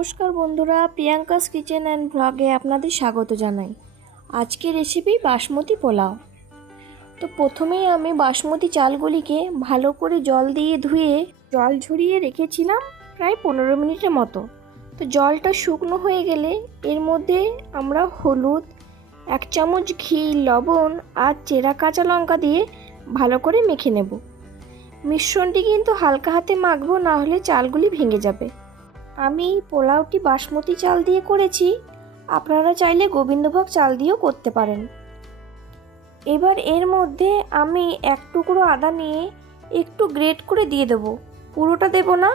নমস্কার বন্ধুরা, Priyanka's kitchen and ব্লগে আপনাদের স্বাগত জানাই। আজকে রেসিপি বাসমতি পোলাও। তো প্রথমেই আমি বাসমতি চালগুলিকে ভালো করে জল দিয়ে ধুয়ে জল ঝরিয়ে রেখেছিলাম প্রায় 15 মিনিটের মতো। তো জলটা শুকনো হয়ে গেলে এর মধ্যে আমরা হলুদ, 1 চামচ ঘি, লবণ আর চেরা কাঁচা লঙ্কা দিয়ে ভালো করে মেখে নেব। মিশ্রণটি কিন্তু হালকা হাতে মাখবো, না হলে চালগুলি ভেঙে যাবে। আমি পোলাওটি বাসমতি চাল দিয়ে করেছি, আপনারা চাইলে গোবিন্দভোগ চাল দিয়েও করতে পারেন। এবার এর মধ্যে আমি 1 টুকরো আদা নিয়ে একটু গ্রেট করে দিয়ে দেব। পুরোটা দেব না,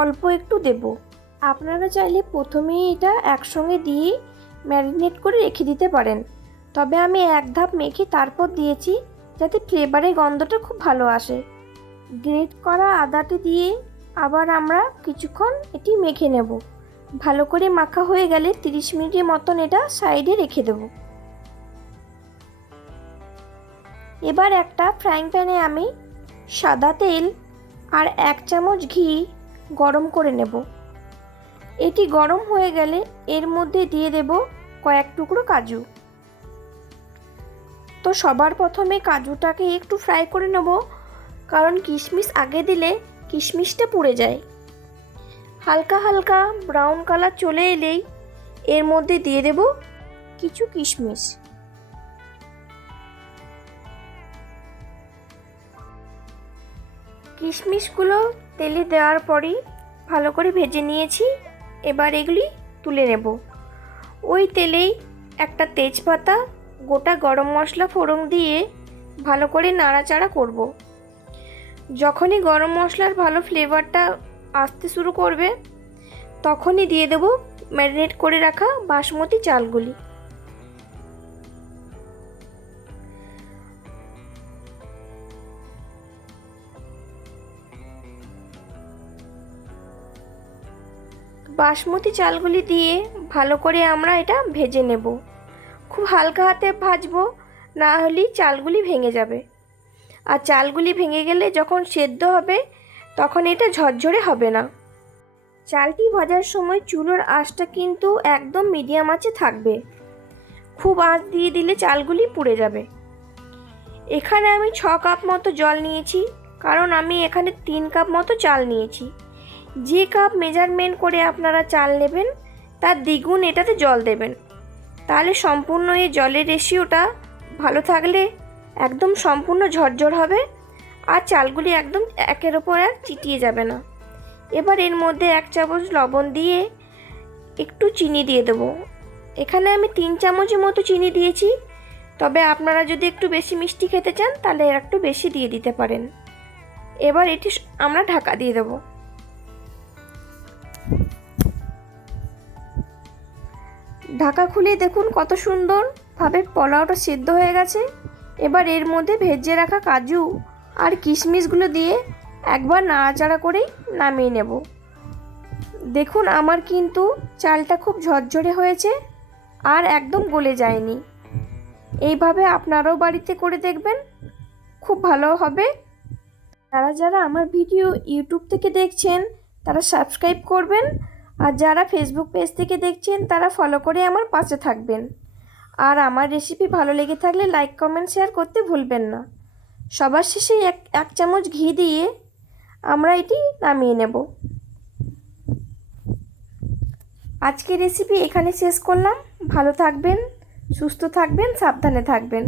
অল্প একটু দেব। আপনারা চাইলে প্রথমেই এটা একসঙ্গে দিয়ে ম্যারিনেট করে রেখে দিতে পারেন, তবে আমি এক ধাপ মেখে তারপর দিয়েছি যাতে ফ্লেভারের গন্ধটা খুব ভালো আসে। গ্রেট করা আদাটি দিয়ে আবার আমরা কিছুক্ষণ এটি মেখে নেব। ভালো করে মাখা হয়ে গেলে 30 মিনিটের মতন এটা সাইডে রেখে দেব। এবার একটা ফ্রাইং প্যানে আমি সাদা তেল আর 1 চামচ ঘি গরম করে নেব। এটি গরম হয়ে গেলে এর মধ্যে দিয়ে দেব কয়েক টুকরো কাজু। তো সবার প্রথমে কাজুটাকে একটু ফ্রাই করে নেব, কারণ কিশমিশ আগে দিলে কিশমিশটা পুড়ে যায়। হালকা হালকা ব্রাউন কালার চলে এলেই এর মধ্যে দিয়ে দেব কিছু কিশমিশ। কিশমিশগুলো তেলে দেওয়ার পরই ভালো করে ভেজে নিয়েছি। এবার এগুলি তুলে নেব। ওই তেলেই একটা তেজপাতা, গোটা গরম মশলা ফোড়ন দিয়ে ভালো করে নাড়াচাড়া করব। যখনই গরম মশলার ভালো ফ্লেভারটা আসতে শুরু করবে তখনই দিয়ে দেব ম্যারিনেট করে রাখা বাসমতি চালগুলি। বাসমতি চালগুলি দিয়ে ভালো করে আমরা এটা ভেজে নেব। খুব হালকা হাতে ভাজবো, না হলে চালগুলি ভেঙে যাবে। আর চালগুলি ভেঙে গেলে যখন সেদ্ধ হবে তখন এটা ঝরঝরে হবে না। চালটি ভাজার সময় চুলোর আঁচটা কিন্তু একদম মিডিয়াম আঁচে থাকবে। খুব আঁচ দিয়ে দিলে চালগুলি পুড়ে যাবে। এখানে আমি 6 কাপ মতো জল নিয়েছি, কারণ আমি এখানে 3 কাপ মতো চাল নিয়েছি। যে কাপ মেজারমেন্ট করে আপনারা চাল নেবেন তার দ্বিগুণ এটাতে জল দেবেন, তাহলে সম্পূর্ণ এই জলের রেশিওটা ভালো থাকলে একদম সম্পূর্ণ ঝরঝর হবে আর চালগুলি একদম একের ওপর এক চিটিয়ে যাবে না। এবার এর মধ্যে 1 চামচ লবণ দিয়ে একটু চিনি দিয়ে দেবো। এখানে আমি 3 চামচের মতো চিনি দিয়েছি, তবে আপনারা যদি একটু বেশি মিষ্টি খেতে চান তাহলে একটু বেশি দিয়ে দিতে পারেন। এবার এটি আমরা ঢাকা দিয়ে দেব। ঢাকা খুলে দেখুন কত সুন্দরভাবে পোলাওটা সিদ্ধ হয়ে গেছে। এবার এর মধ্যে ভেজে রাখা কাজু আর কিশমিশগুলো দিয়ে একবার নাড়াচাড়া করেই নামিয়ে নেব। দেখুন আমার কিন্তু চালটা খুব ঝরঝরে হয়েছে আর একদম গলে যায়নি। এইভাবে আপনারাও বাড়িতে করে দেখবেন, খুব ভালো হবে। যারা যারা আমার ভিডিও ইউটিউব থেকে দেখছেন তারা সাবস্ক্রাইব করবেন, আর যারা ফেসবুক পেজ থেকে দেখছেন তারা ফলো করে আমার পাশে থাকবেন। আর আমার রেসিপি ভালো লেগে থাকলে লাইক, কমেন্ট, শেয়ার করতে ভুলবেন না। সবার শেষে 1 চামচ ঘি দিয়ে আমরা এটি নামিয়ে নেব। আজকের রেসিপি এখানে শেষ করলাম। ভালো থাকবেন, সুস্থ থাকবেন, সাবধানে থাকবেন।